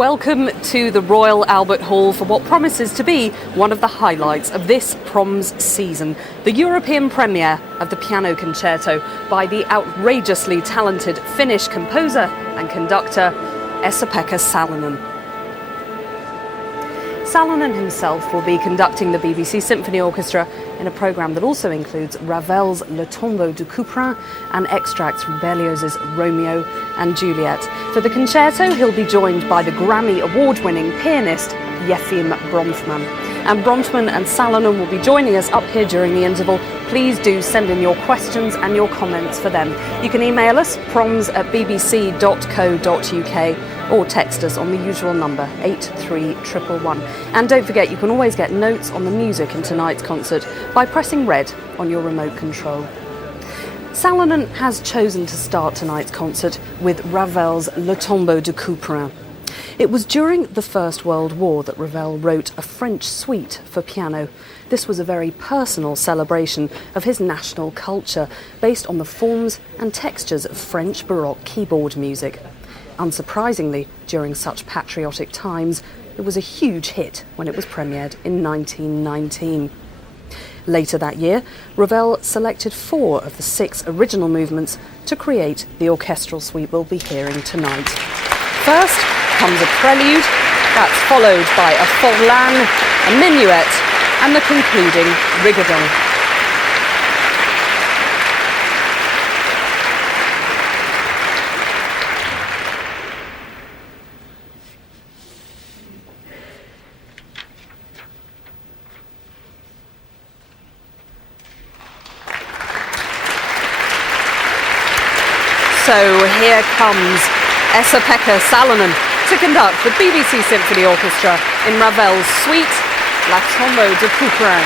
Welcome to the Royal Albert Hall for what promises to be one of the highlights of this Prom's season, the European premiere of the piano concerto by the outrageously talented Finnish composer and conductor Esa-Pekka Salonen. Salonen himself will be conducting the BBC Symphony Orchestra in a programme that also includes Ravel's Le Tombeau de Couperin and extracts from Berlioz's Romeo and Juliet. For the concerto, he'll be joined by the Grammy Award-winning pianist Bronfman. And Bronfman and Salonen will be joining us up here during the interval. Please do send in your questions and your comments for them. You can email us, proms@bbc.co.uk, or text us on the usual number, 83111. And don't forget, you can always get notes on the music in tonight's concert by pressing red on your remote control. Salonen has chosen to start tonight's concert with Ravel's Le Tombeau de Couperin. It was during the First World War that Ravel wrote a French suite for piano. This was a very personal celebration of his national culture, based on the forms and textures of French Baroque keyboard music. Unsurprisingly, during such patriotic times, it was a huge hit when it was premiered in 1919. Later that year, Ravel selected 4 of the 6 original movements to create the orchestral suite we'll be hearing tonight. First comes a prelude, that's followed by a forlan, a minuet, and the concluding rigodon. So here comes Esa-Pekka Salonen to conduct the BBC Symphony Orchestra in Ravel's suite, La Tombeau de Couperin.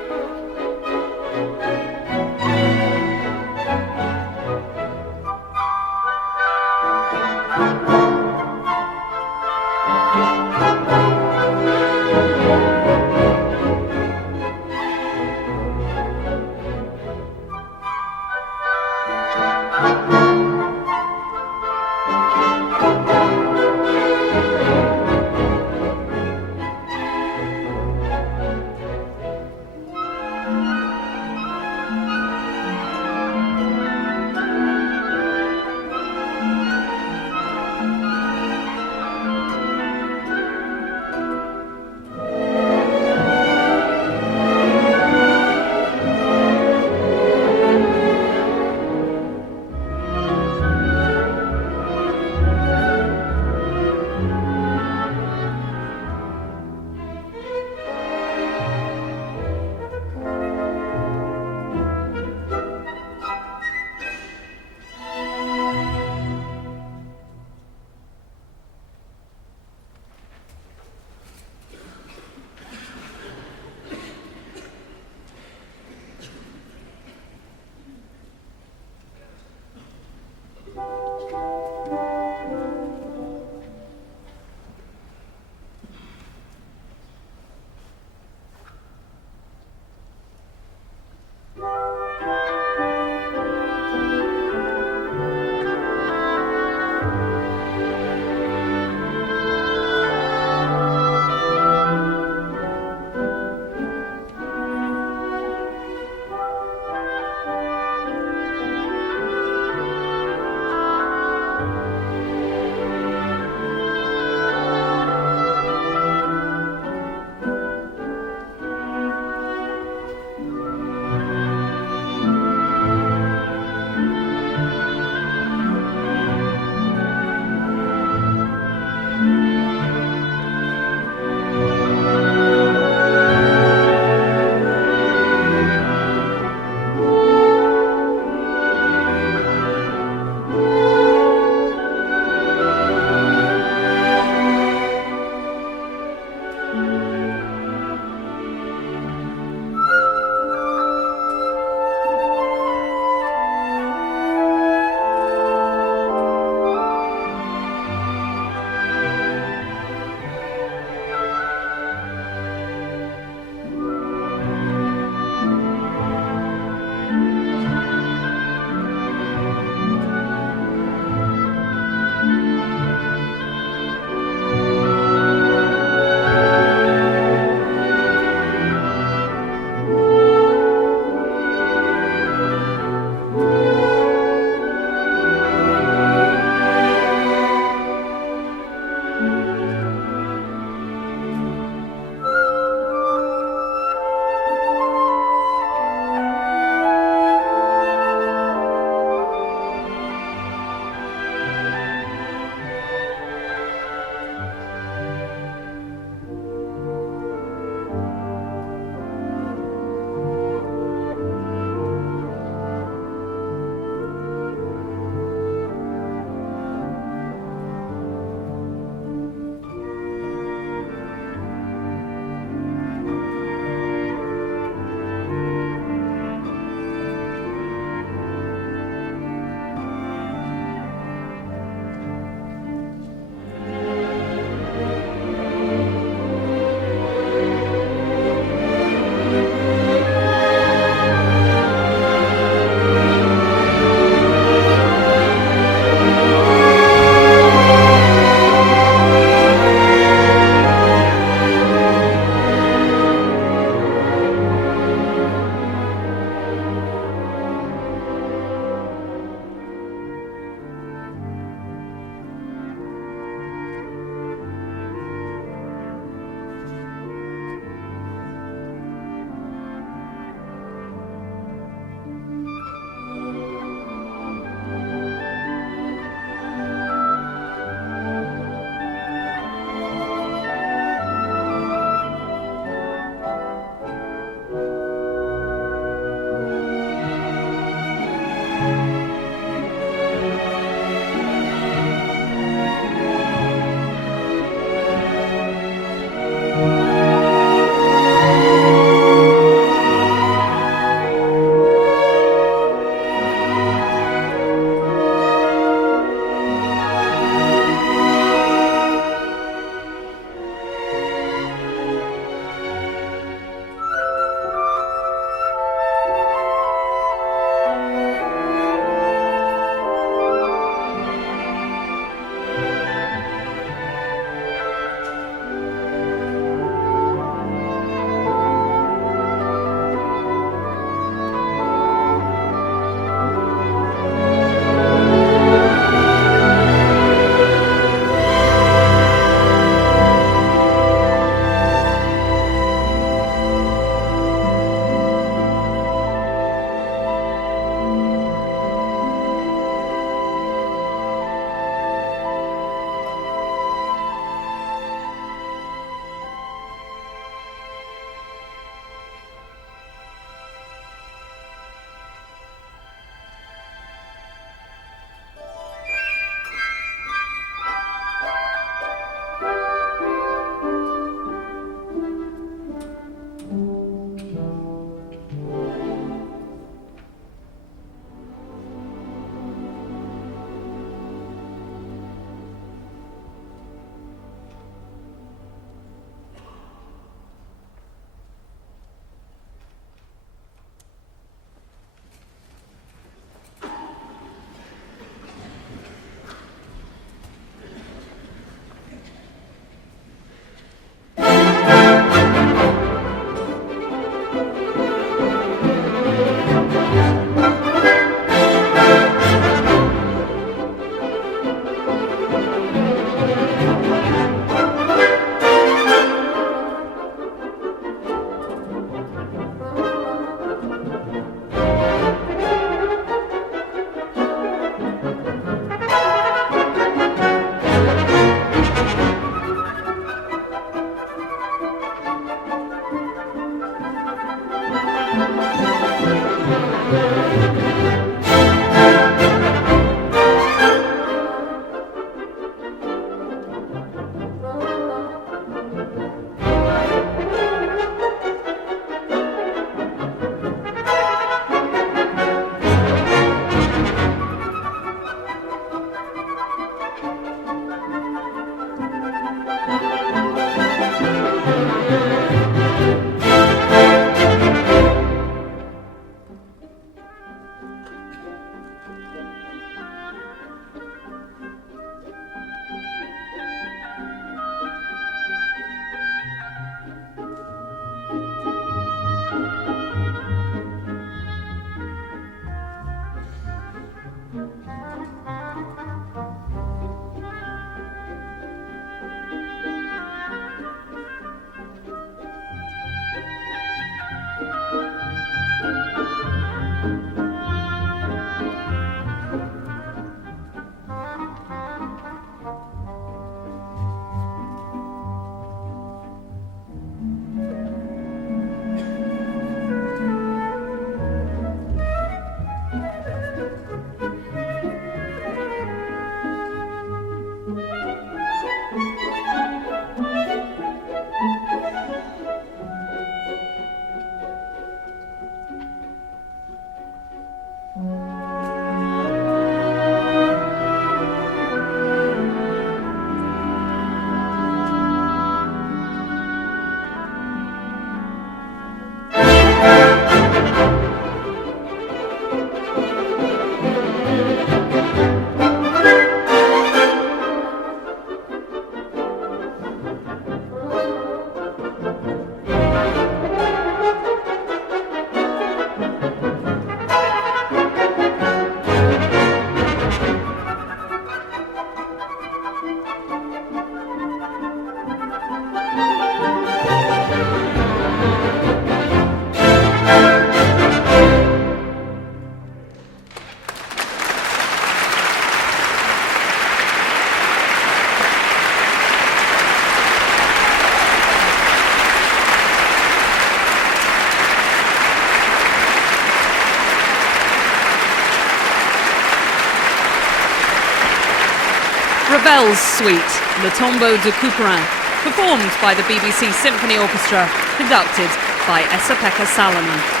Ravel's suite, Le Tombeau de Couperin, performed by the BBC Symphony Orchestra, conducted by Esa-Pekka Salonen.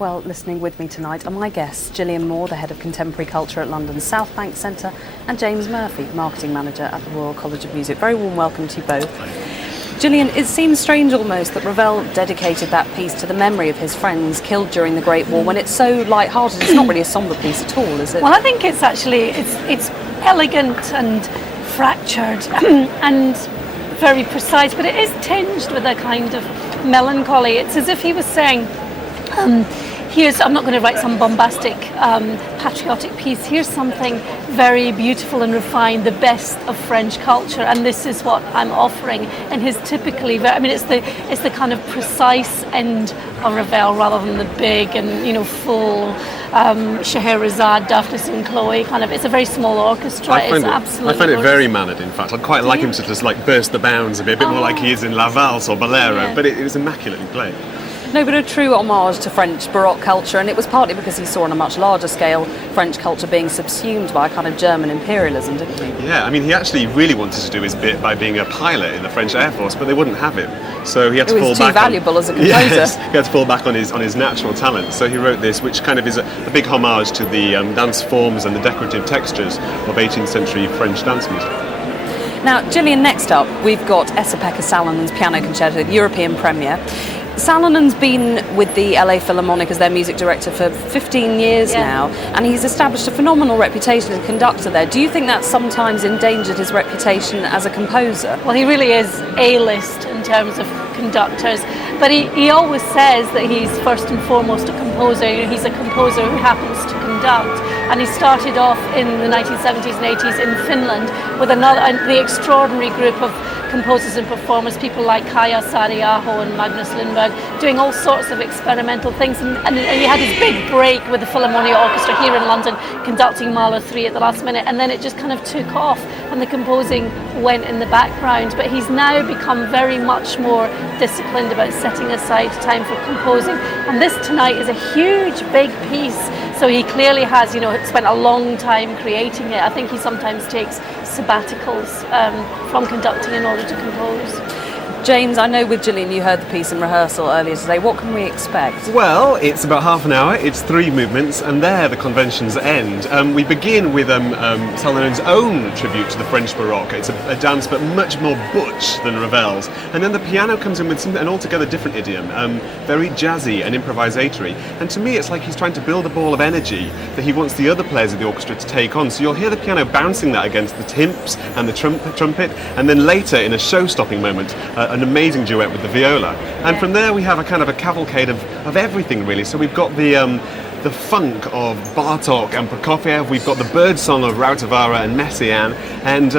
Well, listening with me tonight are my guests, Gillian Moore, the Head of Contemporary Culture at London's South Bank Centre, and James Murphy, Marketing Manager at the Royal College of Music. Very warm welcome to you both. Gillian, it seems strange almost that Ravel dedicated that piece to the memory of his friends killed during the Great War when it's so light-hearted. It's not really a sombre piece at all, is it? Well, I think it's actually, it's elegant and fractured and very precise, but it is tinged with a kind of melancholy. It's as if he was saying, I'm not going to write some bombastic patriotic piece. Here's something very beautiful and refined, the best of French culture, and this is what I'm offering. And his typically, it's the kind of precise end of Ravel rather than the big and full Scheherazade, Daphnis and Chloe kind of. It's a very small orchestra. I find it very mannered. In fact, I'd quite like him to just like burst the bounds a bit more like he is in La Valse or Bolero. Yeah. But it was immaculately played. No, but a true homage to French Baroque culture, and it was partly because he saw on a much larger scale French culture being subsumed by a kind of German imperialism, didn't he? Yeah, I mean, he actually really wanted to do his bit by being a pilot in the French Air Force, but they wouldn't have him. So he had to fall back. He was too valuable as a composer. Yes, he had to fall back on his natural talent. So he wrote this, which kind of is a big homage to the dance forms and the decorative textures of 18th century French dance music. Now, Gillian, next up, we've got Esa-Pekka Salonen's Piano Concerto, the European premiere. Salonen's been with the LA Philharmonic as their music director for 15 years now, and he's established a phenomenal reputation as a conductor there. Do you think that sometimes endangered his reputation as a composer? Well, he really is A-list in terms of conductors, but he always says that he's first and foremost a composer. He's a composer who happens to conduct, and he started off in the 1970s and 80s in Finland with the extraordinary group of composers and performers, people like Kaija Saariaho and Magnus Lindberg, doing all sorts of experimental things, and he had his big break with the Philharmonia Orchestra here in London, conducting Mahler 3 at the last minute, and then it just kind of took off and the composing went in the background. But he's now become very much more disciplined about setting aside time for composing, and this tonight is a huge big piece, so he clearly has spent a long time creating it. I think he sometimes takes sabbaticals from conducting in order to compose. James, I know with Gillian you heard the piece in rehearsal earlier today. What can we expect? Well, it's about half an hour, it's 3 movements, and there the conventions end. We begin with Salonen's own tribute to the French Baroque. It's a dance but much more butch than Ravel's. And then the piano comes in with an altogether different idiom, very jazzy and improvisatory. And to me it's like he's trying to build a ball of energy that he wants the other players of the orchestra to take on. So you'll hear the piano bouncing that against the timps and the trumpet, and then later in a show-stopping moment, an amazing duet with the viola, and from there we have a kind of a cavalcade of everything really. So we've got the funk of Bartók and Prokofiev, we've got the bird song of Rautavaara and Messiaen, and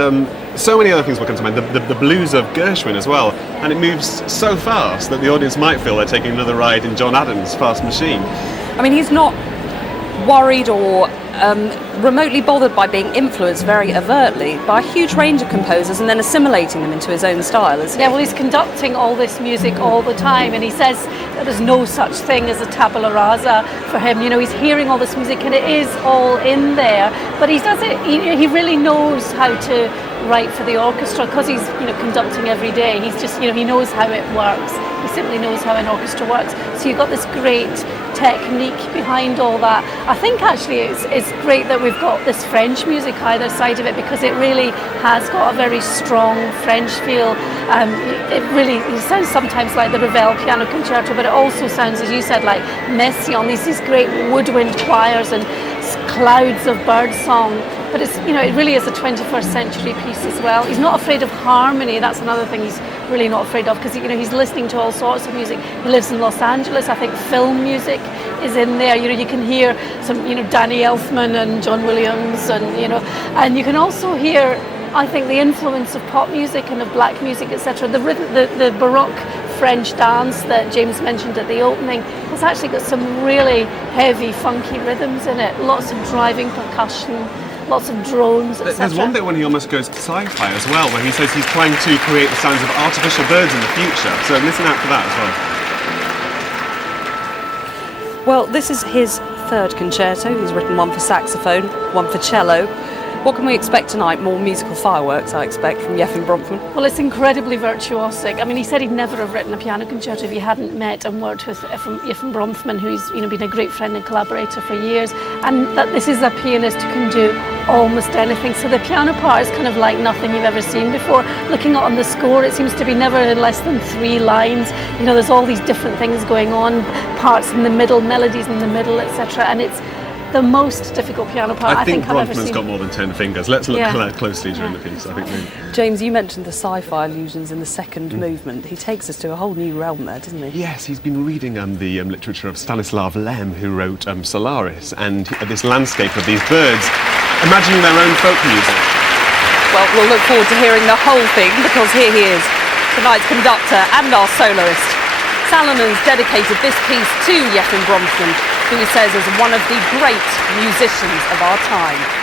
so many other things will come to mind, the blues of Gershwin as well, and it moves so fast that the audience might feel they're taking another ride in John Adams' Fast Machine. I mean, he's not worried or remotely bothered by being influenced very overtly by a huge range of composers and then assimilating them into his own style, isn't he? Yeah, well, he's conducting all this music all the time, and he says that there's no such thing as a tabula rasa for him. He's hearing all this music and it is all in there, but he does it, he really knows how to write for the orchestra because he's conducting every day. He's just he knows how it works. He simply knows how an orchestra works. So you've got this great technique behind all that. I think actually it's great that we've got this French music either side of it, because it really has got a very strong French feel. It sounds sometimes like the Ravel Piano Concerto, but it also sounds, as you said, like Messiaen, these great woodwind choirs and clouds of birdsong. But it's, it really is a 21st century piece as well. He's not afraid of harmony. That's another thing he's really not afraid of, because he's listening to all sorts of music. He lives in Los Angeles. I think film music is in there. You can hear some, Danny Elfman and John Williams, and you can also hear, I think, the influence of pop music and of black music, etc. The rhythm, the Baroque French dance that James mentioned at the opening has actually got some really heavy, funky rhythms in it. Lots of driving percussion, lots of drones, etc. There's one bit when he almost goes sci-fi as well, where he says he's trying to create the sounds of artificial birds in the future. So listen out for that as well. Well, this is his third concerto. He's written one for saxophone, one for cello. What can we expect tonight? More musical fireworks, I expect, from Bronfman. Well, it's incredibly virtuosic. I mean, he said he'd never have written a piano concerto if he hadn't met and worked with Bronfman, who's been a great friend and collaborator for years, and that this is a pianist who can do almost anything. So the piano part is kind of like nothing you've ever seen before. Looking on the score, it seems to be never in less than 3 lines. There's all these different things going on, parts in the middle, melodies in the middle, etc. And it's the most difficult piano part I think I've ever seen. Bronfman's got more than 10 fingers. Let's look closely during the piece, I think. James, you mentioned the sci-fi allusions in the second movement. He takes us to a whole new realm there, doesn't he? Yes, he's been reading the literature of Stanislav Lem, who wrote Solaris, and this landscape of these birds imagining their own folk music. Well, we'll look forward to hearing the whole thing, because here he is, tonight's conductor and our soloist. Salonen's dedicated this piece to Bronfman, who he says is one of the great musicians of our time.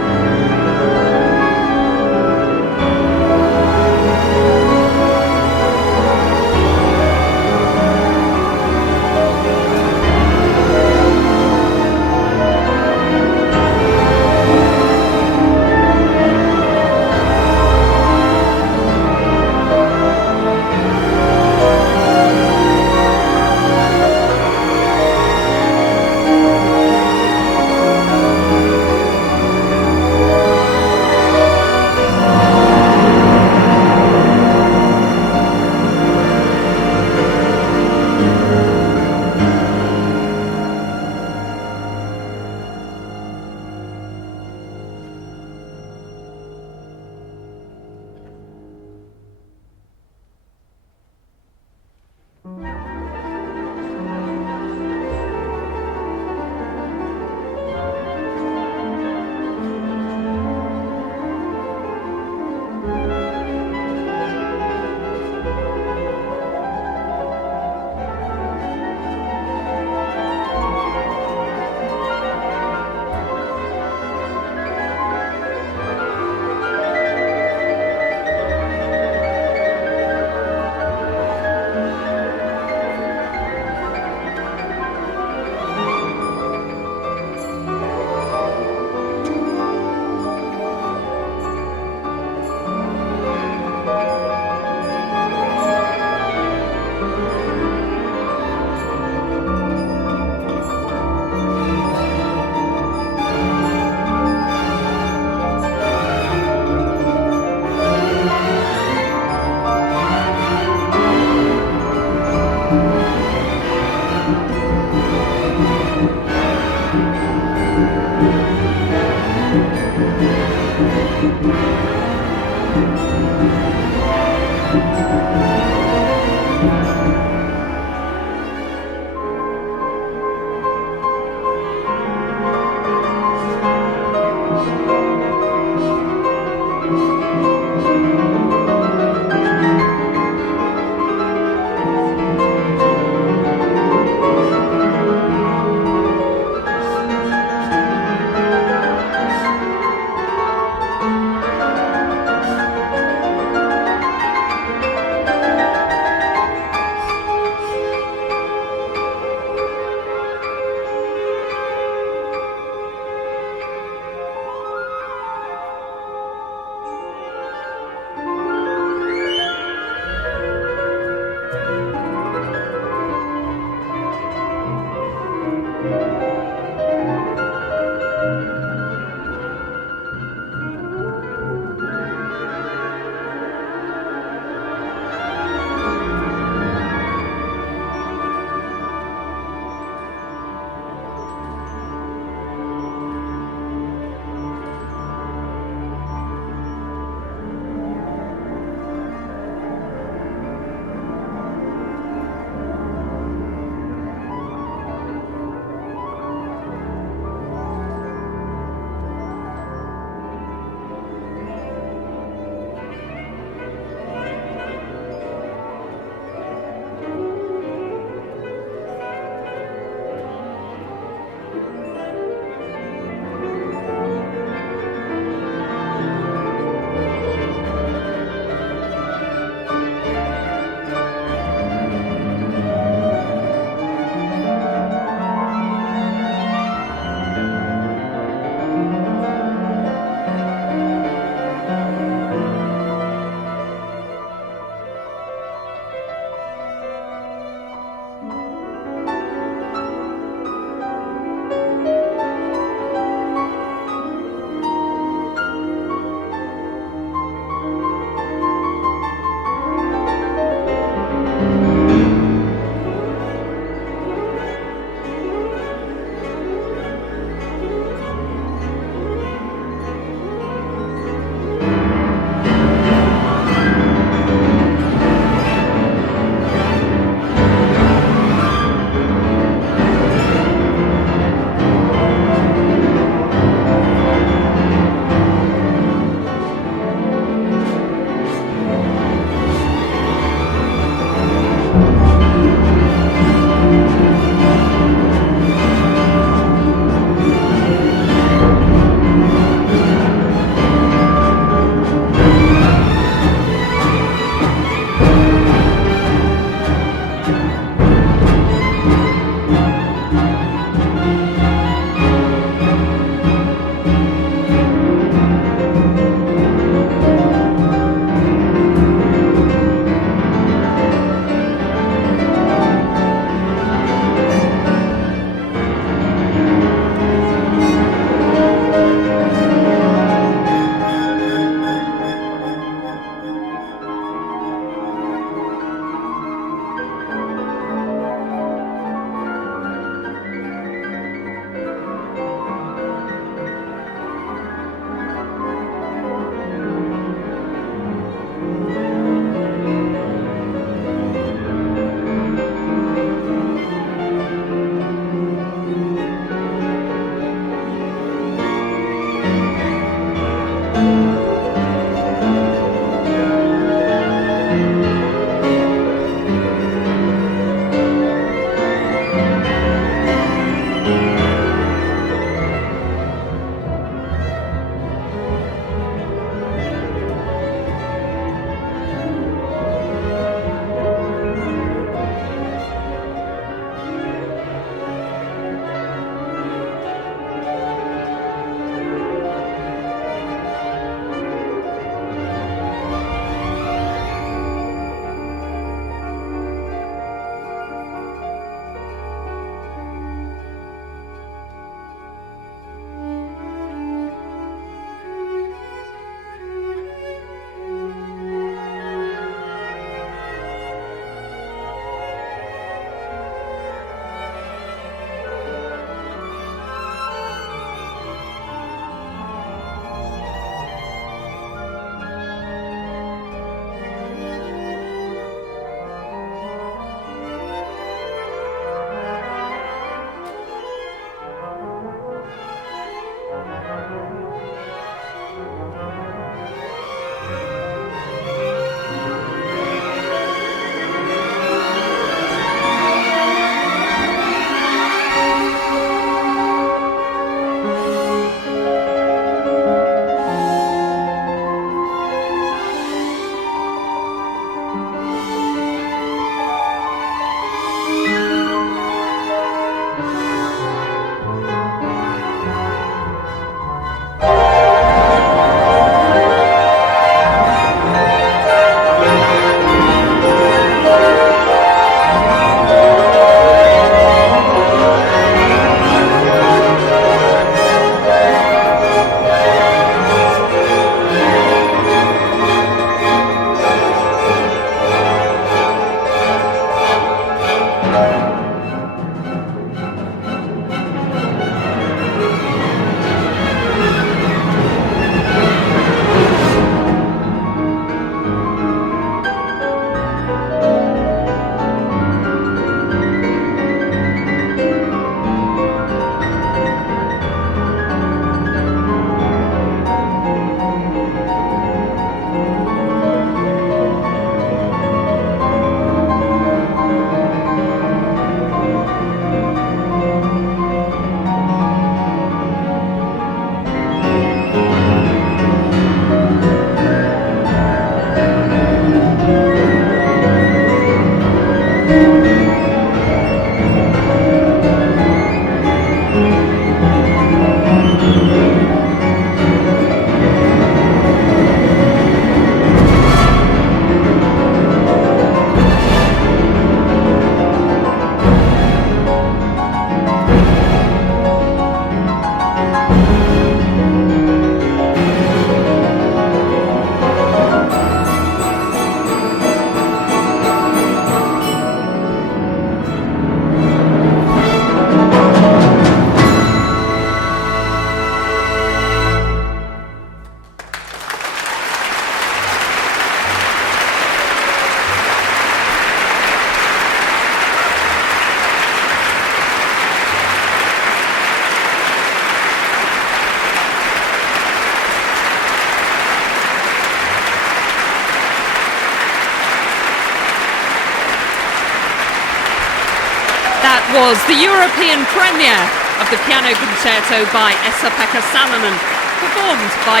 That was the European premiere of the piano concerto by Esa-Pekka Salonen, performed by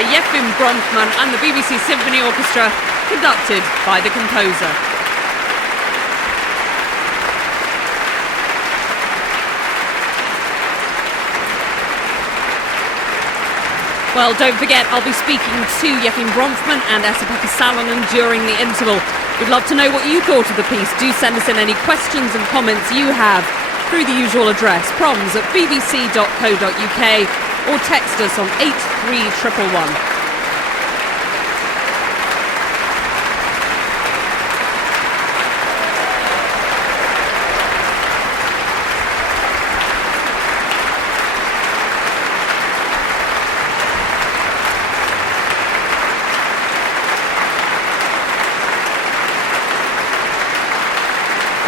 Bronfman and the BBC Symphony Orchestra, conducted by the composer. Well, don't forget, I'll be speaking to Bronfman and Esa-Pekka Salonen during the interval. We'd love to know what you thought of the piece. Do send us in any questions and comments you have through the usual address, proms@bbc.co.uk, or text us on 83111.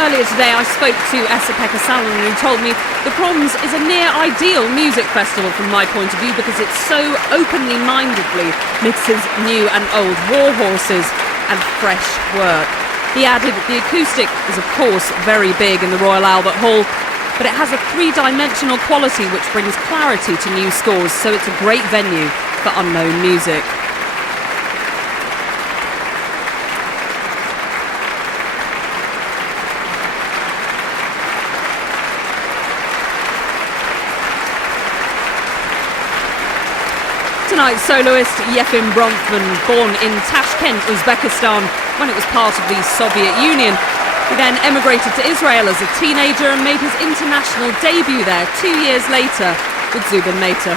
Earlier today I spoke to Esa-Pekka Salonen, who told me the Proms is a near ideal music festival from my point of view because it so openly mindedly mixes new and old war horses and fresh work. He added the acoustic is of course very big in the Royal Albert Hall, but it has a three-dimensional quality which brings clarity to new scores, so it's a great venue for unknown music. Tonight's soloist, Bronfman, born in Tashkent, Uzbekistan, when it was part of the Soviet Union. He then emigrated to Israel as a teenager and made his international debut there 2 years later with Zubin Mehta.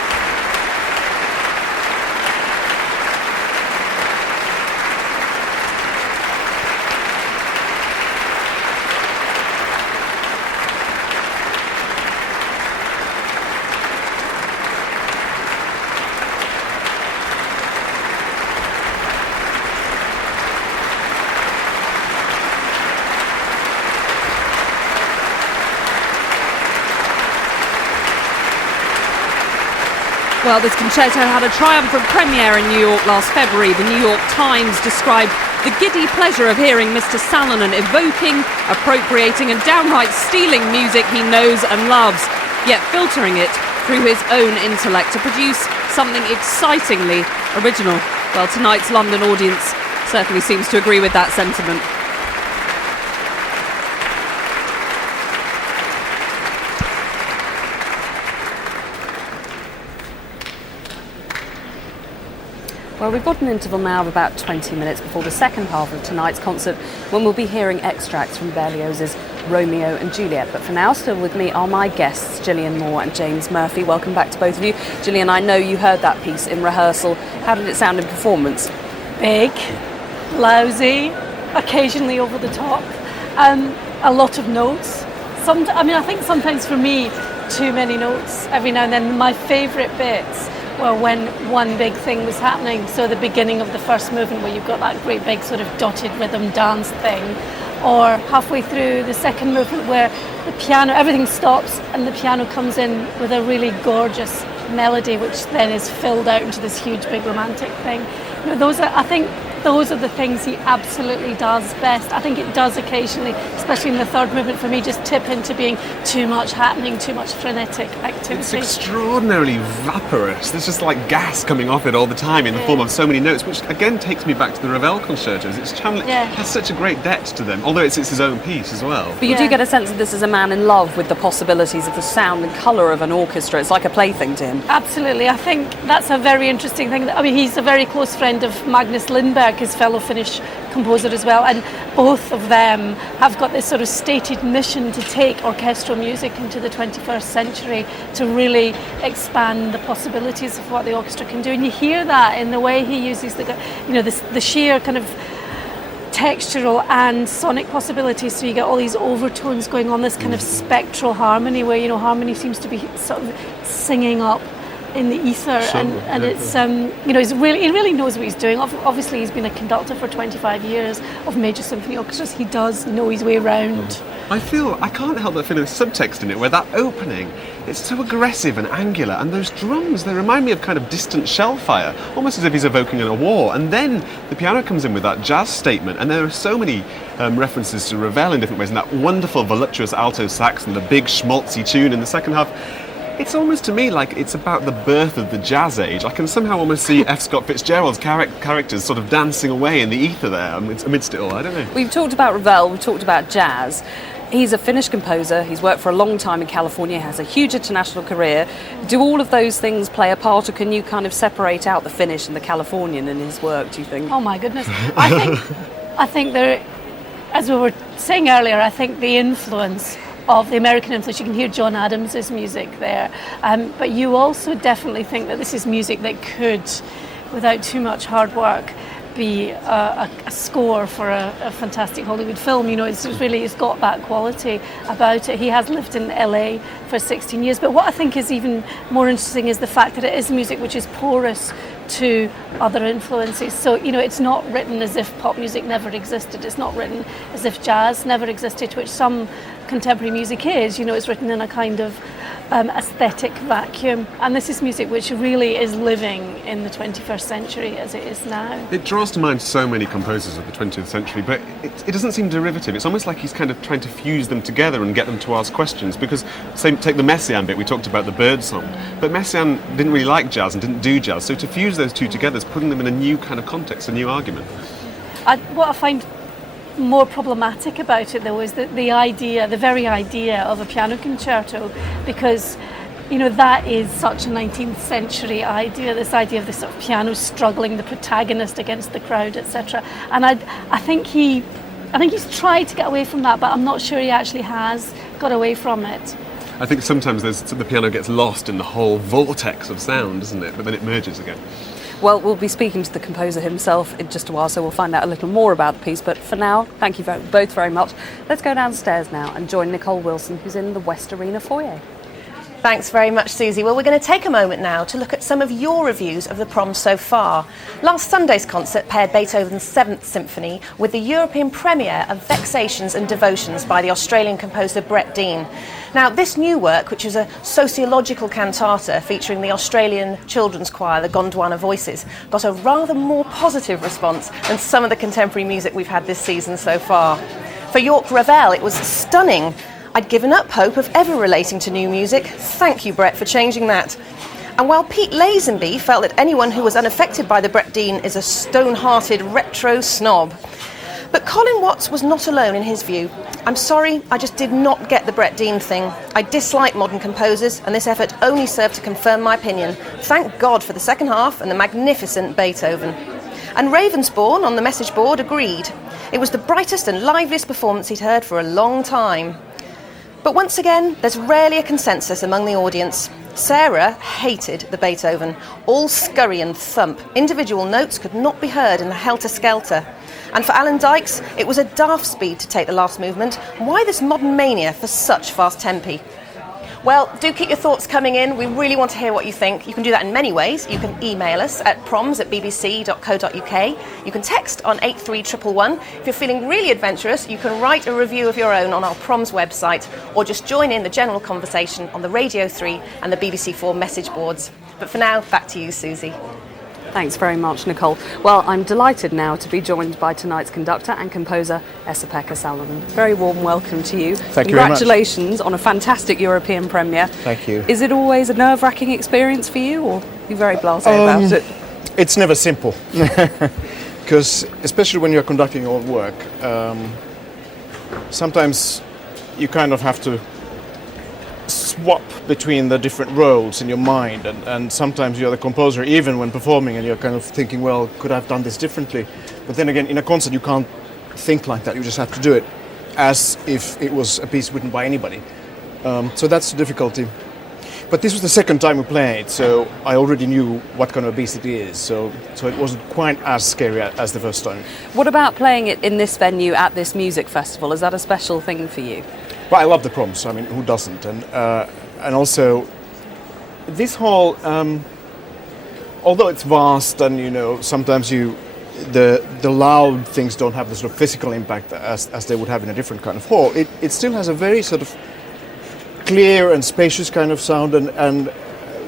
Well, this concerto had a triumphant premiere in New York last February. The New York Times described the giddy pleasure of hearing Mr. Salonen evoking, appropriating and downright stealing music he knows and loves, yet filtering it through his own intellect to produce something excitingly original. Well, tonight's London audience certainly seems to agree with that sentiment. Well, we've got an interval now of about 20 minutes before the second half of tonight's concert, when we'll be hearing extracts from Berlioz's Romeo and Juliet. But for now, still with me are my guests, Gillian Moore and James Murphy. Welcome back to both of you. Gillian, I know you heard that piece in rehearsal. How did it sound in performance? Big, lousy, occasionally over the top, a lot of notes. I think sometimes for me, too many notes every now and then. My favourite bits were when one big thing was happening. So the beginning of the first movement where you've got that great big sort of dotted rhythm dance thing, or halfway through the second movement where the piano, everything stops and the piano comes in with a really gorgeous melody which then is filled out into this huge big romantic thing. I think those are the things he absolutely does best. I think it does occasionally, especially in the third movement for me, just tip into being too much happening, too much frenetic activity. It's extraordinarily vaporous. There's just like gas coming off it all the time in the form of so many notes, which again takes me back to the Ravel concertos. It has such a great depth to them, although it's his own piece as well. But you do get a sense that this is a man in love with the possibilities of the sound and colour of an orchestra. It's like a plaything to him. Absolutely. I think that's a very interesting thing. I mean, he's a very close friend of Magnus Lindberg, his fellow Finnish composer as well, and both of them have got this sort of stated mission to take orchestral music into the 21st century, to really expand the possibilities of what the orchestra can do. And you hear that in the way he uses the sheer kind of textural and sonic possibilities. So you get all these overtones going on, this kind of spectral harmony where harmony seems to be sort of singing up in the ether, Sure, and yeah. it's you know, he really knows what he's doing. Obviously, he's been a conductor for 25 years of major symphony orchestras. He does know his way around. I can't help but feel a subtext in it where that opening, it's so aggressive and angular, and those drums, they remind me of kind of distant shell fire, almost as if he's evoking a war. And then the piano comes in with that jazz statement, and there are so many references to Ravel in different ways, and that wonderful voluptuous alto sax and the big schmaltzy tune in the second half. It's almost to me like it's about the birth of the jazz age. I can somehow almost see F. Scott Fitzgerald's characters sort of dancing away in the ether there amidst it all. I don't know. We've talked about Ravel, we've talked about jazz. He's a Finnish composer, he's worked for a long time in California, has a huge international career. Do all of those things play a part, or can you kind of separate out the Finnish and the Californian in his work, do you think? Oh my goodness. I think there, as we were saying earlier, I think the influence of the American influence, you can hear John Adams' music there, but you also definitely think that this is music that could, without too much hard work, be a score for a fantastic Hollywood film. You know, it's got that quality about it. He has lived in LA for 16 years, but what I think is even more interesting is the fact that it is music which is porous to other influences. So, you know, it's not written as if pop music never existed. It's not written as if jazz never existed, which some contemporary music is. You know, it's written in a kind of aesthetic vacuum, and this is music which really is living in the 21st century as it is now. It draws to mind so many composers of the 20th century, but it doesn't seem derivative. It's almost like he's kind of trying to fuse them together and get them to ask questions, because take the Messiaen bit, we talked about the bird song, but Messiaen didn't really like jazz and didn't do jazz, so to fuse those two together is putting them in a new kind of context, a new argument. What I find more problematic about it, though, is the very idea of a piano concerto, because, you know, that is such a 19th century idea, this idea of the sort of piano struggling, the protagonist against the crowd, etc. And I think he's tried to get away from that, but I'm not sure he actually has got away from it. I think sometimes the piano gets lost in the whole vortex of sound, doesn't it? But then it merges again. Well, we'll be speaking to the composer himself in just a while, so we'll find out a little more about the piece. But for now, thank you both very much. Let's go downstairs now and join Nicole Wilson, who's in the West Arena foyer. Thanks very much, Susie. Well, we're going to take a moment now to look at some of your reviews of the Prom so far. Last Sunday's concert paired Beethoven's 7th Symphony with the European premiere of Vexations and Devotions by the Australian composer Brett Dean. Now, this new work, which is a sociological cantata featuring the Australian children's choir, the Gondwana Voices, got a rather more positive response than some of the contemporary music we've had this season so far. For York Ravel, it was stunning. I'd given up hope of ever relating to new music. Thank you, Brett, for changing that. And while Pete Lazenby felt that anyone who was unaffected by the Brett Dean is a stone-hearted retro snob. But Colin Watts was not alone in his view. I'm sorry, I just did not get the Brett Dean thing. I dislike modern composers, and this effort only served to confirm my opinion. Thank God for the second half and the magnificent Beethoven. And Ravensbourne on the message board agreed. It was the brightest and liveliest performance he'd heard for a long time. But once again, there's rarely a consensus among the audience. Sarah hated the Beethoven. All scurry and thump. Individual notes could not be heard in the helter-skelter. And for Alan Dykes, it was a daft speed to take the last movement. Why this modern mania for such fast tempi? Well, do keep your thoughts coming in. We really want to hear what you think. You can do that in many ways. You can email us at proms@bbc.co.uk. You can text on 83111. If you're feeling really adventurous, you can write a review of your own on our Proms website, or just join in the general conversation on the Radio 3 and the BBC4 message boards. But for now, back to you, Susie. Thanks very much, Nicole. Well, I'm delighted now to be joined by tonight's conductor and composer, Esa-Pekka Salonen. Very warm welcome to you. Thank you very much. Congratulations on a fantastic European premiere. Thank you. Is it always a nerve-wracking experience for you, or are you very blasé about it? It's never simple, because especially when you're conducting your own work, sometimes you kind of have to swap between the different roles in your mind, and sometimes you're the composer even when performing, and you're kind of thinking, well, could I have done this differently? But then again, in a concert you can't think like that. You just have to do it as if it was a piece written by anybody. So that's the difficulty. But this was the second time we played, so I already knew what kind of piece it is, so it wasn't quite as scary as the first time. What about playing it in this venue at this music festival? Is that a special thing for you? Well, I love the Proms. I mean, who doesn't? And also, this hall, although it's vast and sometimes the loud things don't have the sort of physical impact as they would have in a different kind of hall, it still has a very sort of clear and spacious kind of sound, and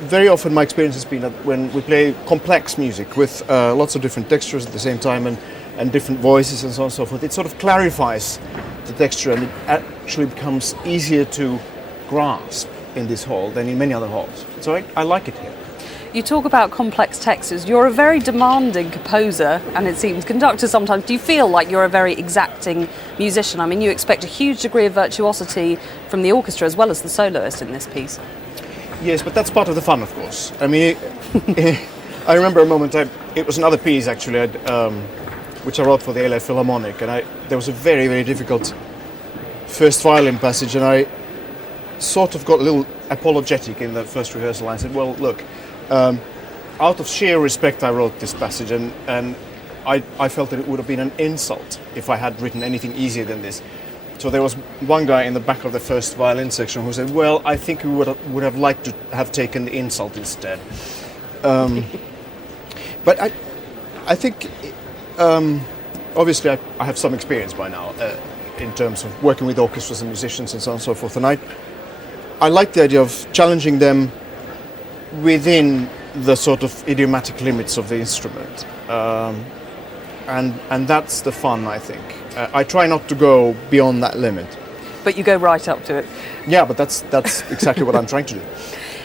very often my experience has been that when we play complex music with lots of different textures at the same time and different voices and so on and so forth, it sort of clarifies the texture and it actually becomes easier to grasp in this hall than in many other halls. So I like it here. You talk about complex textures. You're a very demanding composer, and it seems conductor sometimes. Do you feel like you're a very exacting musician? I mean, you expect a huge degree of virtuosity from the orchestra as well as the soloist in this piece. Yes, but that's part of the fun, of course. I mean, I remember a moment, it was another piece actually, which I wrote for the LA Philharmonic, and there was a very, very difficult first violin passage, and I sort of got a little apologetic in the first rehearsal. I said, well, look, out of sheer respect I wrote this passage, and I felt that it would have been an insult if I had written anything easier than this. So there was one guy in the back of the first violin section who said, well, I think we would have liked to have taken the insult instead. But I think, obviously I have some experience by now in terms of working with orchestras and musicians and so on and so forth, and I like the idea of challenging them within the sort of idiomatic limits of the instrument, and that's the fun, I think. I try not to go beyond that limit. But you go right up to it. Yeah, but that's exactly what I'm trying to do.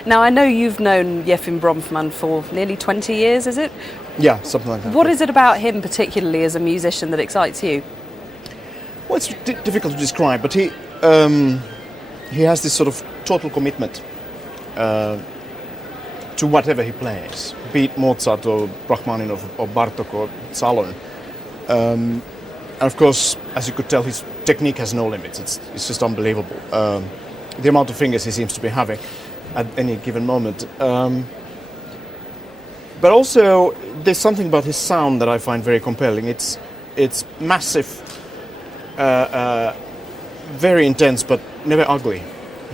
Now, I know you've known Yefim Bronfman for nearly 20 years, is it? Yeah, something like that. What is it about him particularly as a musician that excites you? Well, it's difficult to describe, but he has this sort of total commitment to whatever he plays, be it Mozart or Rachmaninoff or Bartók or Salonen. And of course, as you could tell, his technique has no limits. It's just unbelievable. The amount of fingers he seems to be having at any given moment. But also, there's something about his sound that I find very compelling. It's massive, very intense, but never ugly.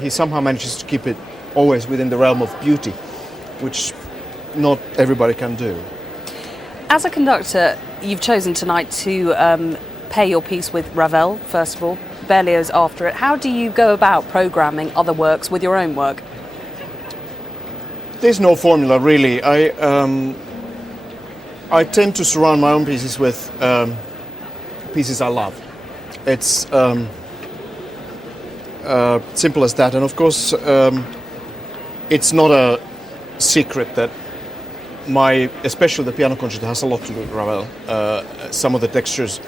He somehow manages to keep it always within the realm of beauty, which not everybody can do. As a conductor, you've chosen tonight to pair your piece with Ravel, first of all, Berlioz after it. How do you go about programming other works with your own work? There's no formula, really. I tend to surround my own pieces with pieces I love. It's simple as that. And of course, it's not a secret that especially the piano concerto has a lot to do with Ravel. Some of the textures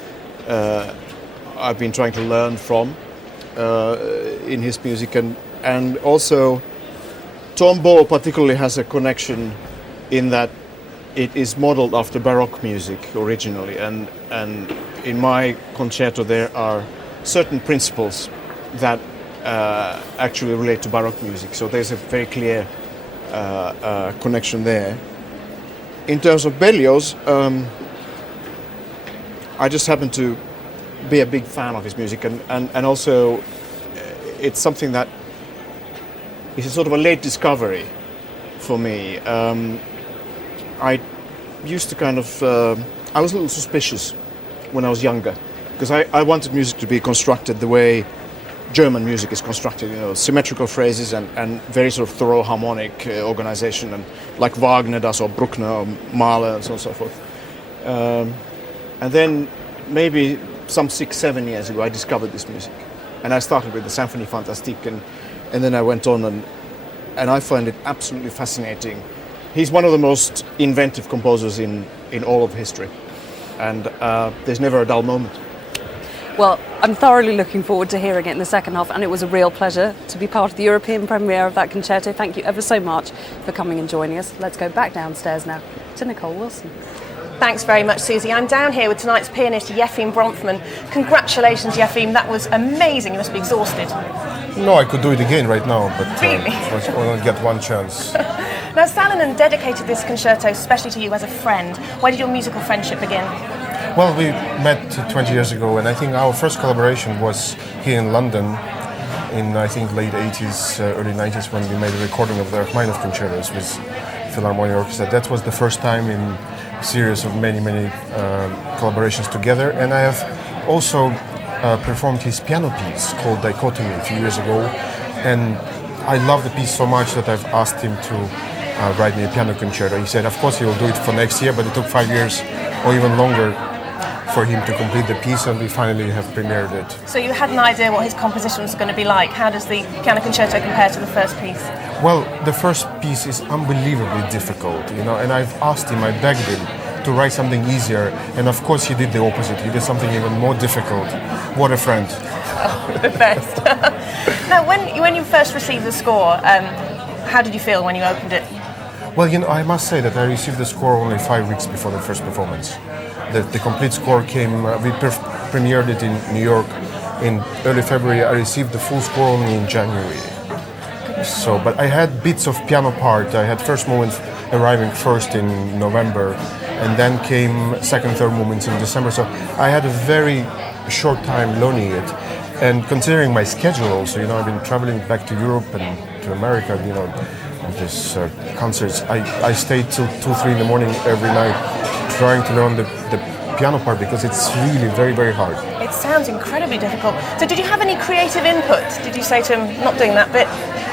I've been trying to learn from in his music, and also Tombeau particularly has a connection in that it is modeled after Baroque music originally, and in my concerto there are certain principles that actually relate to Baroque music, so there's a very clear connection there. In terms of Berlioz, I just happen to be a big fan of his music, and also it's something that is a sort of a late discovery for me. I used to kind of, I was a little suspicious when I was younger, because I wanted music to be constructed the way German music is constructed, symmetrical phrases and very sort of thorough harmonic organization, and like Wagner does, or Bruckner, or Mahler, and so on and so forth. And then maybe some 6-7 years ago I discovered this music, and I started with the Symphonie Fantastique, and then I went on, and I find it absolutely fascinating. He's one of the most inventive composers in all of history, and there's never a dull moment. Well, I'm thoroughly looking forward to hearing it in the second half, and it was a real pleasure to be part of the European premiere of that concerto. Thank you ever so much for coming and joining us. Let's go back downstairs now to Nicole Wilson. Thanks very much, Susie. I'm down here with tonight's pianist, Yefim Bronfman. Congratulations, Yefim. That was amazing. You must be exhausted. No, I could do it again right now, but Really? I only get one chance. Now, Salonen dedicated this concerto especially to you as a friend. Where did your musical friendship begin? Well, we met 20 years ago, and I think our first collaboration was here in London. in I think late 80s, early 90s when we made a recording of the Rachmaninoff concertos with Philharmonic Orchestra. That was the first time in a series of many collaborations together. And I have also performed his piano piece called Dichotomy a few years ago. And I love the piece so much that I've asked him to write me a piano concerto. He said, of course, he will do it for next year, but it took 5 years or even longer for him to complete the piece, and we finally have premiered it. So you had an idea what his composition was going to be like. How does the piano concerto compare to the first piece? Well, the first piece is unbelievably difficult, and I've asked him, I begged him to write something easier, and of course he did the opposite. He did something even more difficult. What a friend. Oh, the best. Now, when you first received the score, how did you feel when you opened it? Well, I must say that I received the score only 5 weeks before the first performance. The complete score came, we premiered it in New York in early February. I received the full score only in January. But I had bits of piano part. I had first movement arriving first in November, and then came second, third movements in December. So I had a very short time learning it. And considering my schedule also, I've been traveling back to Europe and to America, these concerts. I stayed till 2, 3 in the morning every night trying to learn the piano part because it's really very, very hard. It sounds incredibly difficult. So did you have any creative input? Did you say to him, not doing that bit?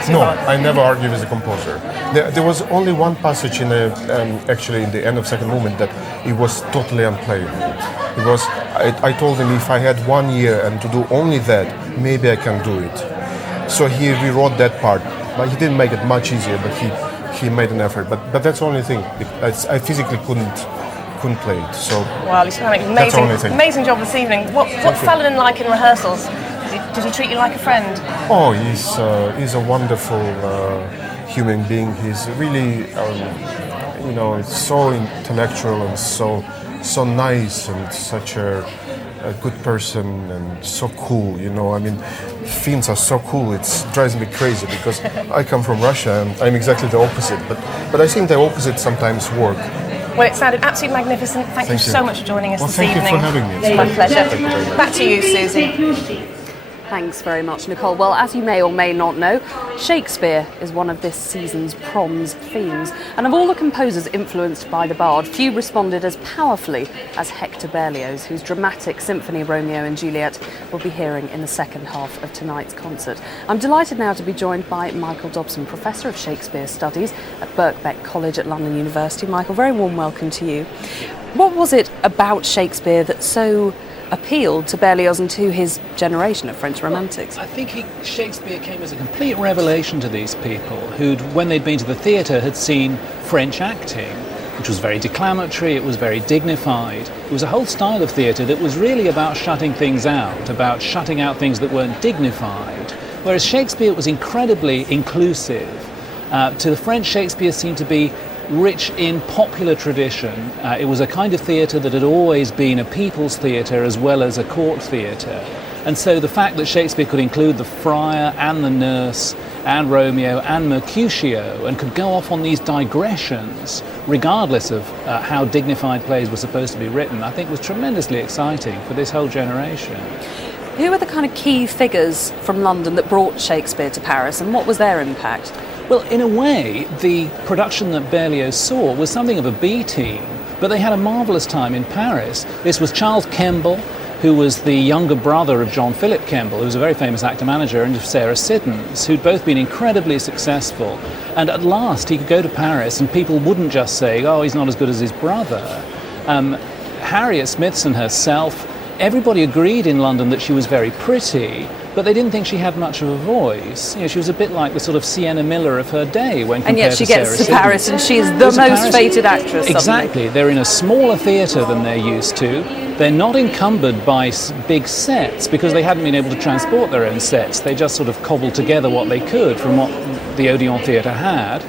No, I never argued with the composer. There was only one passage actually in the end of second movement that it was totally unplayable. Because I told him if I had 1 year and to do only that, maybe I can do it. So he rewrote that part. But he didn't make it much easier, but he made an effort. But that's the only thing. I physically couldn't play it. So well, he's done an amazing job this evening. What's Salonen like in rehearsals? Does he treat you like a friend? Oh, he's a wonderful human being. He's really, so intellectual and so nice and such a good person and so cool. Finns are so cool. It drives me crazy because I come from Russia and I'm exactly the opposite. But I think the opposite sometimes work. Well, it sounded absolutely magnificent. Thank you so much for joining us this evening. Thank you for having me. It's my pleasure. Back to you, Susie. Thanks very much, Nicole. Well, as you may or may not know, Shakespeare is one of this season's Prom's themes. And of all the composers influenced by the Bard, few responded as powerfully as Hector Berlioz, whose dramatic symphony Romeo and Juliet we'll be hearing in the second half of tonight's concert. I'm delighted now to be joined by Michael Dobson, Professor of Shakespeare Studies at Birkbeck College at London University. Michael, very warm welcome to you. What was it about Shakespeare that so appealed to Berlioz and to his generation of French romantics? I think Shakespeare came as a complete revelation to these people who'd, when they'd been to the theatre, had seen French acting, which was very declamatory, it was very dignified. It was a whole style of theatre that was really about shutting things out, about shutting out things that weren't dignified. Whereas Shakespeare was incredibly inclusive. To the French, Shakespeare seemed to be rich in popular tradition. It was a kind of theatre that had always been a people's theatre as well as a court theatre. And so the fact that Shakespeare could include the friar and the nurse and Romeo and Mercutio and could go off on these digressions regardless of how dignified plays were supposed to be written, I think was tremendously exciting for this whole generation. Who were the kind of key figures from London that brought Shakespeare to Paris, and what was their impact? Well, in a way, the production that Berlioz saw was something of a B-team, but they had a marvellous time in Paris. This was Charles Kemble, who was the younger brother of John Philip Kemble, who was a very famous actor-manager, and of Sarah Siddons, who'd both been incredibly successful. And at last he could go to Paris and people wouldn't just say, oh, he's not as good as his brother. Harriet Smithson herself, everybody agreed in London that she was very pretty, but they didn't think she had much of a voice. She was a bit like the sort of Sienna Miller of her day when compared to Sarah Siddons. And yet she gets to Paris and she's the most feted actress. Exactly. Suddenly. They're in a smaller theatre than they're used to. They're not encumbered by big sets because they hadn't been able to transport their own sets. They just sort of cobbled together what they could from what the Odeon Theatre had.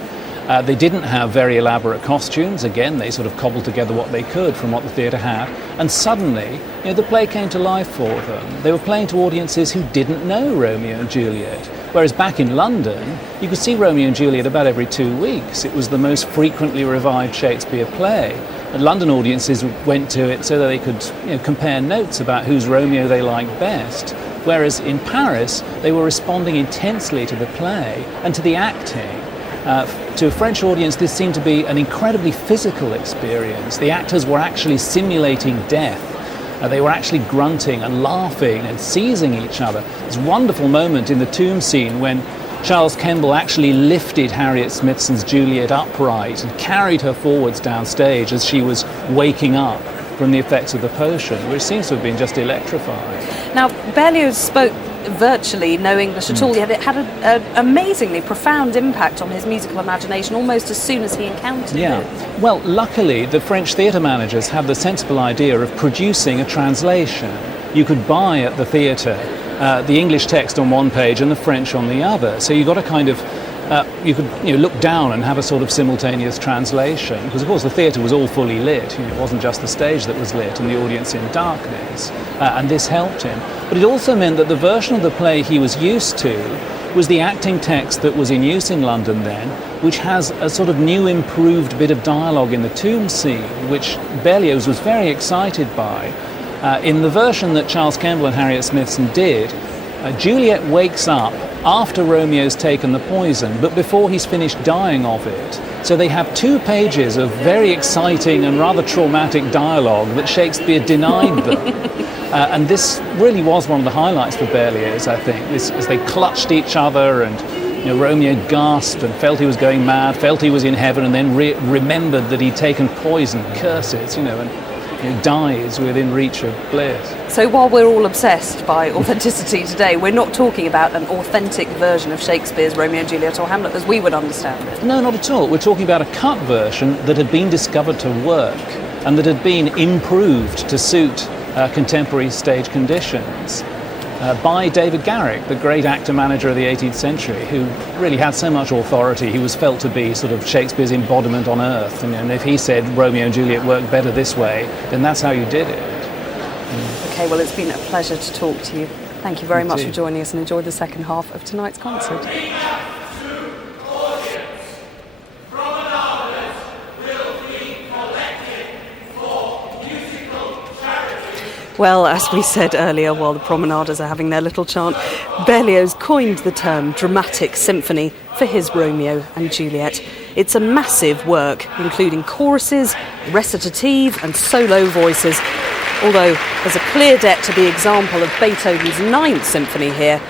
They didn't have very elaborate costumes. Again, they sort of cobbled together what they could from what the theatre had. And suddenly, the play came to life for them. They were playing to audiences who didn't know Romeo and Juliet. Whereas back in London, you could see Romeo and Juliet about every 2 weeks. It was the most frequently revived Shakespeare play. And London audiences went to it so that they could compare notes about whose Romeo they liked best. Whereas in Paris, they were responding intensely to the play and to the acting. To a French audience, this seemed to be an incredibly physical experience. The actors were actually simulating death. They were actually grunting and laughing and seizing each other. This wonderful moment in the tomb scene when Charles Kemble actually lifted Harriet Smithson's Juliet upright and carried her forwards downstage as she was waking up from the effects of the potion, which seems to have been just electrifying. Now, Berlioz spoke virtually no English at all, yet it had an amazingly profound impact on his musical imagination almost as soon as he encountered it. Well, luckily, the French theatre managers had the sensible idea of producing a translation. You could buy at the theatre the English text on one page and the French on the other. So you got a kind of, you could look down and have a sort of simultaneous translation, because of course the theatre was all fully lit. It wasn't just the stage that was lit and the audience in darkness, and this helped him. But it also meant that the version of the play he was used to was the acting text that was in use in London then, which has a sort of new improved bit of dialogue in the tomb scene, which Berlioz was very excited by. In the version that Charles Kemble and Harriet Smithson did, Juliet wakes up after Romeo's taken the poison, but before he's finished dying of it. So they have 2 pages of very exciting and rather traumatic dialogue that Shakespeare denied them. And this really was one of the highlights for Berlioz, I think, as they clutched each other and Romeo gasped and felt he was going mad, felt he was in heaven, and then remembered that he'd taken poison, curses, and dies within reach of bliss. So while we're all obsessed by authenticity today, we're not talking about an authentic version of Shakespeare's Romeo and Juliet or Hamlet as we would understand it. No, not at all. We're talking about a cut version that had been discovered to work and that had been improved to suit contemporary stage conditions by David Garrick, the great actor-manager of the 18th century, who really had so much authority. He was felt to be sort of Shakespeare's embodiment on earth, and if he said Romeo and Juliet worked better this way, then that's how you did it. Okay, well, it's been a pleasure to talk to you. Thank you very much for joining us, and enjoy the second half of tonight's concert. Well, as we said earlier, while the promenaders are having their little chant, Berlioz coined the term dramatic symphony for his Romeo and Juliet. It's a massive work, including choruses, recitative and solo voices. Although there's a clear debt to the example of Beethoven's Ninth Symphony here,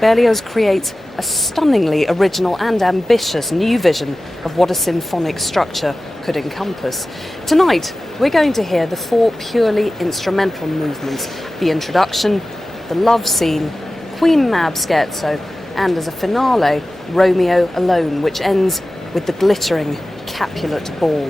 Berlioz creates a stunningly original and ambitious new vision of what a symphonic structure could encompass. Tonight, we're going to hear the 4 purely instrumental movements: the introduction, the love scene, Queen Mab scherzo, and as a finale, Romeo alone, which ends with the glittering Capulet ball.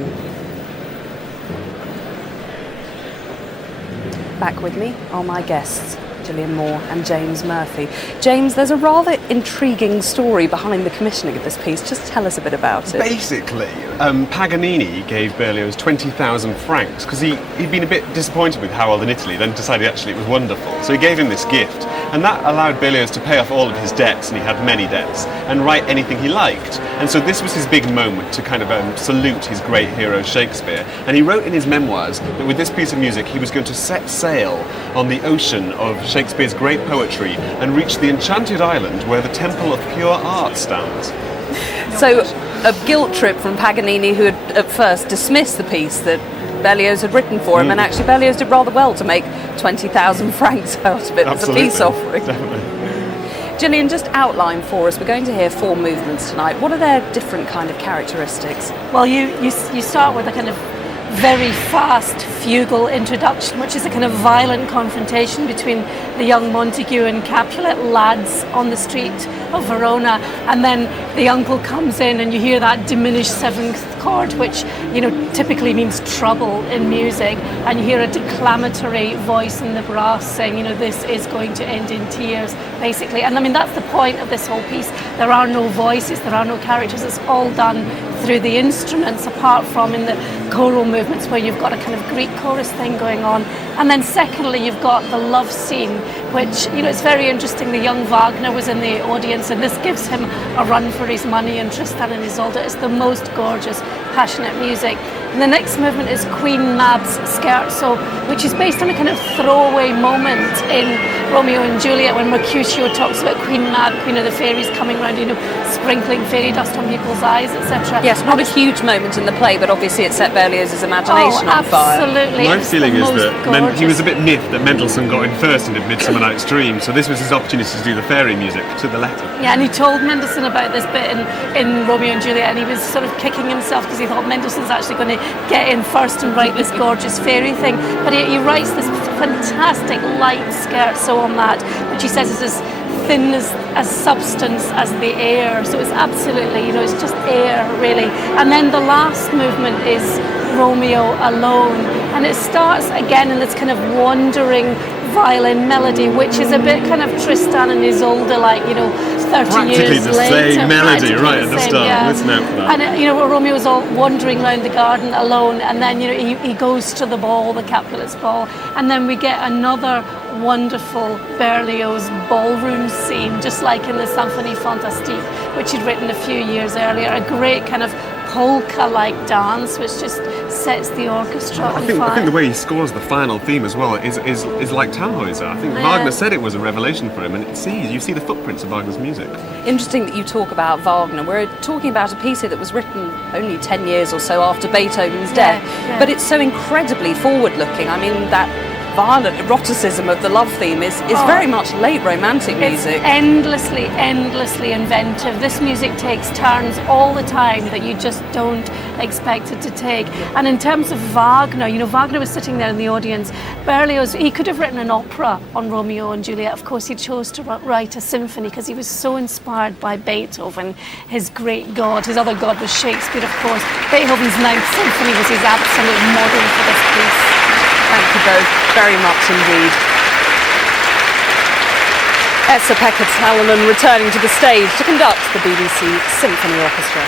Back with me are my guests, Gillian Moore and James Murphy. James, there's a rather intriguing story behind the commissioning of this piece. Just tell us a bit about it. Basically, Paganini gave Berlioz 20,000 francs because he'd been a bit disappointed with Harold in Italy, then decided actually it was wonderful. So he gave him this gift, and that allowed Berlioz to pay off all of his debts, and he had many debts, and write anything he liked. And so this was his big moment to kind of salute his great hero Shakespeare. And he wrote in his memoirs that with this piece of music he was going to set sail on the ocean of Shakespeare's great poetry and reach the enchanted island where the Temple of Pure Art stands. So, a guilt trip from Paganini, who had at first dismissed the piece that Berlioz had written for him, and actually Berlioz did rather well to make 20,000 francs out of it as a peace offering. Definitely. Gillian, just outline for us, we're going to hear 4 movements tonight. What are their different kind of characteristics? Well, you start with a kind of very fast fugal introduction, which is a kind of violent confrontation between the young Montague and Capulet lads on the street of Verona, and then the uncle comes in and you hear that diminished 7th chord, which typically means trouble in music, and you hear a declamatory voice in the brass saying, this is going to end in tears, basically. And I mean, that's the point of this whole piece. There are no voices, there are no characters, it's all done through the instruments, apart from in the choral movements where you've got a kind of Greek chorus thing going on. And then secondly, you've got the love scene which, it's very interesting. The young Wagner was in the audience, and this gives him a run for his money, and Tristan and Isolde. It's the most gorgeous, passionate music. And the next movement is Queen Mab's Scherzo, which is based on a kind of throwaway moment in Romeo and Juliet when Mercutio talks about Queen Mab, Queen of the Fairies, coming around, sprinkling fairy dust on people's eyes, etc. Yes, not a huge moment in the play, but obviously it set Berlioz's imagination on fire. Absolutely. My feeling is that he was a bit miffed that Mendelssohn got in first and did Midsummer Night's Dream, so this was his opportunity to do the fairy music to the letter. Yeah, and he told Mendelssohn about this bit in Romeo and Juliet, and he was sort of kicking himself because he thought Mendelssohn's actually going to get in first and write this gorgeous fairy thing. But he writes this fantastic light scherzo on that, which he says is as thin as substance as the air. So it's absolutely, it's just air, really. And then the last movement is Romeo alone, and it starts again in this kind of wandering violin melody, which is a bit kind of Tristan and Isolde, like 30 years the later. Same melody right at the start. Yeah. Listen out for that. And Romeo's all wandering around the garden alone, and then he goes to the ball, the Capulets ball, and then we get another wonderful Berlioz ballroom scene, just like in the Symphonie Fantastique, which he'd written a few years earlier. A great kind of polka-like dance, which just sets the orchestra on fire. I think the way he scores the final theme as well is like Tannhäuser. I think Wagner said it was a revelation for him, and you see the footprints of Wagner's music. Interesting that you talk about Wagner. We're talking about a piece here that was written only 10 years or so after Beethoven's death, but it's so incredibly forward-looking. I mean, that violent eroticism of the love theme is very much late romantic music. It's endlessly inventive. This music takes turns all the time that you just don't expect it to take. And in terms of Wagner, Wagner was sitting there in the audience. Berlioz, he could have written an opera on Romeo and Juliet. Of course, he chose to write a symphony because he was so inspired by Beethoven, his great god. His other god was Shakespeare, of course. Beethoven's Ninth Symphony was his absolute model for this piece. Thank you both very much indeed. Esa-Pekka Salonen returning to the stage to conduct the BBC Symphony Orchestra.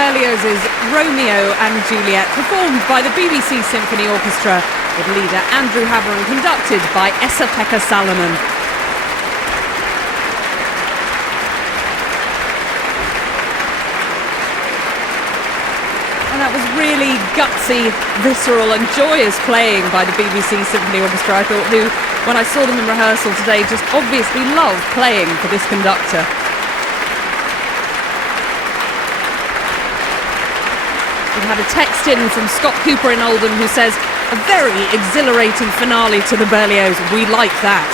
Berlioz's Romeo and Juliet, performed by the BBC Symphony Orchestra, with leader Andrew Haber and conducted by Esa-Pekka Salonen. And that was really gutsy, visceral and joyous playing by the BBC Symphony Orchestra. I thought, who, when I saw them in rehearsal today, just obviously love playing for this conductor. We had a text in from Scott Couperin in Oldham who says, a very exhilarating finale to the Berlioz. We like that.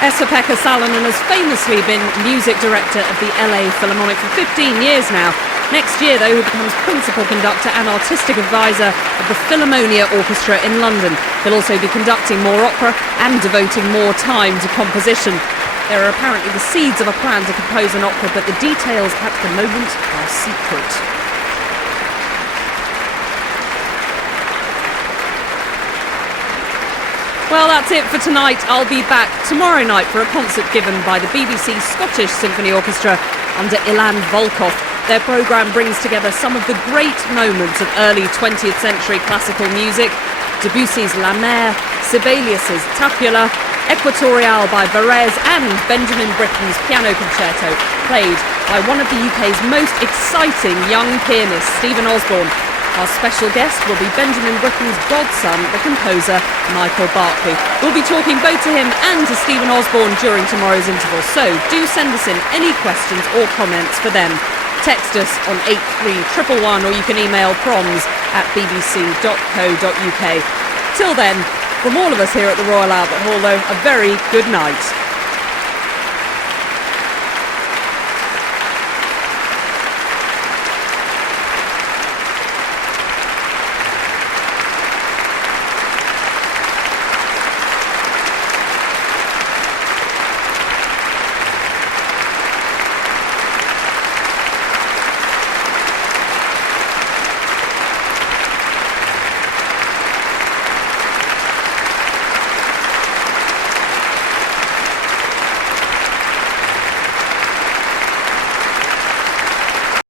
Esa-Pekka Salonen has famously been music director of the LA Philharmonic for 15 years now. Next year, though, he becomes principal conductor and artistic advisor of the Philharmonia Orchestra in London. He'll also be conducting more opera and devoting more time to composition. There are apparently the seeds of a plan to compose an opera, but the details at the moment are secret. Well, that's it for tonight. I'll be back tomorrow night for a concert given by the BBC Scottish Symphony Orchestra under Ilan Volkov. Their programme brings together some of the great moments of early 20th century classical music. Debussy's La Mer, Sibelius's Tapiola, Equatorial by Berlioz and Benjamin Britten's Piano Concerto, played by one of the UK's most exciting young pianists, Stephen Osborne. Our special guest will be Benjamin Britten's godson, the composer Michael Barclay. We'll be talking both to him and to Stephen Osborne during tomorrow's interval, so do send us in any questions or comments for them. Text us on 83111 or you can email proms@bbc.co.uk. Till then, from all of us here at the Royal Albert Hall, though, a very good night.